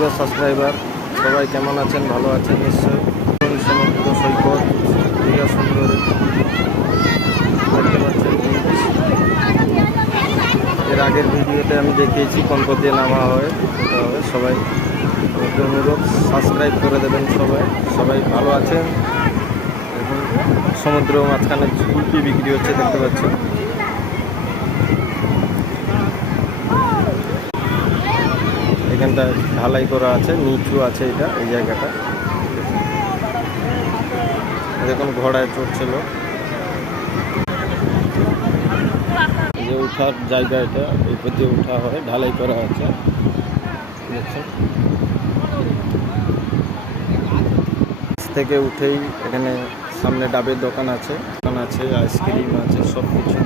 Viewer subscriber সবাই কেমন আছেন? ভালো আছেন নিশ্চয়ই। সমুদ্র সৈকত দীঘা সুন্দরী দেখতে পাচ্ছেন। এর আগের ভিডিওতে আমি দেখিয়েছি কোন পথ দিয়ে নামা হয় সবাই আমাকে অনুরোধ সাবস্ক্রাইব করে দেবেন। সবাই ভালো আছেন। এখন সমুদ্র মাঝখানে কুলফি বিক্রি হচ্ছে দেখতে পাচ্ছেন। এখানটা ঢালাই করা আছে, নিচু আছে এটা, এই জায়গাটা দেখুন ঘোড়ায় চড়ছিল। যে উঠার জায়গা এটা, এই পথে উঠা হয়, ঢালাই করা আছে দেখছেন। থেকে উঠেই এখানে সামনে ডাবের দোকান আছে, আইসক্রিম আছে, সব কিছু